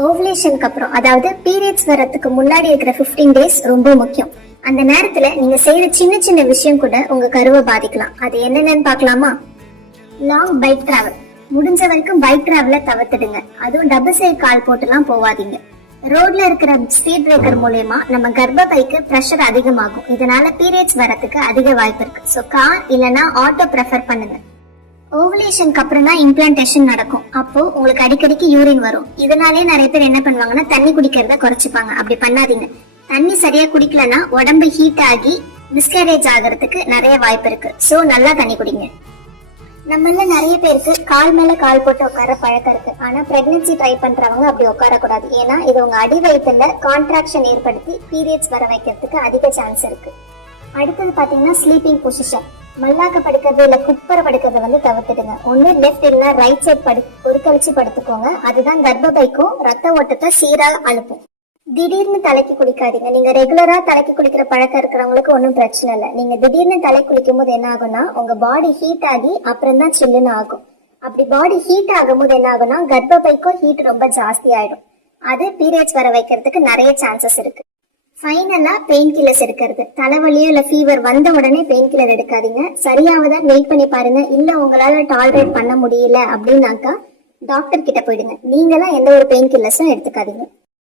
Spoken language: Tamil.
ஓவலேஷனுக்கு அப்புறம் அதாவது பீரியட்ஸ் வரதுக்கு முன்னாடி இருக்கிற 15 டேஸ் ரொம்ப முக்கியம். அந்த நேரத்துல நீங்க செய்யற சின்ன சின்ன விஷயம் கூட உங்க கருவை பாதிக்கலாம். அது என்னென்னு பார்க்கலாமா? லாங் பைக் டிராவல், முடிஞ்ச வரைக்கும் பைக் டிராவல தவிர்த்துடுங்க. அதுவும் டபுள் சைட் கால் போட்டுலாம் போவாதீங்க. ரோட்ல இருக்கிற ஸ்பீட் பிரேக்கர் மூலமா நம்ம கர்ப்பப்பைக்கு பிரஷர் அதிகமாகும். இதனால பீரியட்ஸ் வரதுக்கு அதிக வாய்ப்பு இருக்கு. ஸோ கார் இல்லைன்னா ஆட்டோ ப்ரெஃபர் பண்ணுங்க. ஓவலேஷனுக்கு அப்புறம் தான் இம்ப்ளான்டேஷன் நடக்கும். அப்போ உங்களுக்கு அடிக்கடிக்கு யூரின் வரும். இதனாலே நிறைய பேர் என்ன பண்ணுவாங்கன்னா தண்ணி குடிக்கிறத குறைச்சிப்பாங்க. அப்படி பண்ணாதீங்க. தண்ணி சரியா குடிக்கலன்னா உடம்பு ஹீட் ஆகி மிஸ்கேரேஜ் ஆகிறதுக்கு நிறைய வாய்ப்பு இருக்கு. சோ நல்லா தண்ணி குடிங்க. நம்மள நிறைய பேருக்கு கால் மேல கால் போட்டு உட்கார பழக்கம் இருக்கு. ஆனா பிரெக்னன்சி ட்ரை பண்றவங்க அப்படி உட்கார கூடாது. ஏன்னா இது உங்க அடி வயிற்றுல கான்ட்ராக்ஷன் ஏற்படுத்தி பீரியட்ஸ் வர வைக்கிறதுக்கு அதிக சான்ஸ் இருக்கு. அடுத்தது பாத்தீங்கன்னா ஸ்லீப்பிங் பொசிஷன். மல்லாக்க படுக்கிறது இல்ல குப்பர படுக்கிறத தவிர்த்துடுங்க. ஒண்ணு லெஃப்ட் இல்ல ரைட் சைட் ஒரு கழிச்சு படுத்துக்கோங்க. அதுதான் கர்ப்பப்பைக்கும் ரத்த ஓட்டத்தை சீரா அனுப்பும். திடீர்னு தலைக்கு குளிக்காதீங்க. நீங்க ரெகுலரா தலைக்கு குளிக்கிற பழக்கம் இருக்கிறவங்களுக்கு ஒன்றும் பிரச்சனை இல்லை. நீங்க திடீர்னு தலை குளிக்கும் போது என்ன ஆகும்னா உங்க பாடி ஹீட் ஆகி அப்புறம் தான் சில்லுன்னு ஆகும். அப்படி பாடி ஹீட் ஆகும் போது என்ன ஆகும்னா கர்ப்பப்பைக்கும் ஹீட் ரொம்ப ஜாஸ்தி ஆயிடும். அது பீரியட்ஸ் வர வைக்கிறதுக்கு நிறைய சான்சஸ் இருக்கு. ஃபைனலா பெயின் கில்லர்ஸ் எடுக்கிறது. தலைவலியோ இல்ல ஃபீவர் வந்த உடனே பெயின் கில்லர் எடுக்காதீங்க. சரியாவதான் வெயிட் பண்ணி பாருங்க. இல்ல உங்களால டாலரேட் பண்ண முடியல அப்படின்னாக்கா டாக்டர் கிட்ட போயிடுங்க. நீங்க தான் எந்த ஒரு பெயின் கில்லர்ஸும் எடுத்துக்காதீங்க.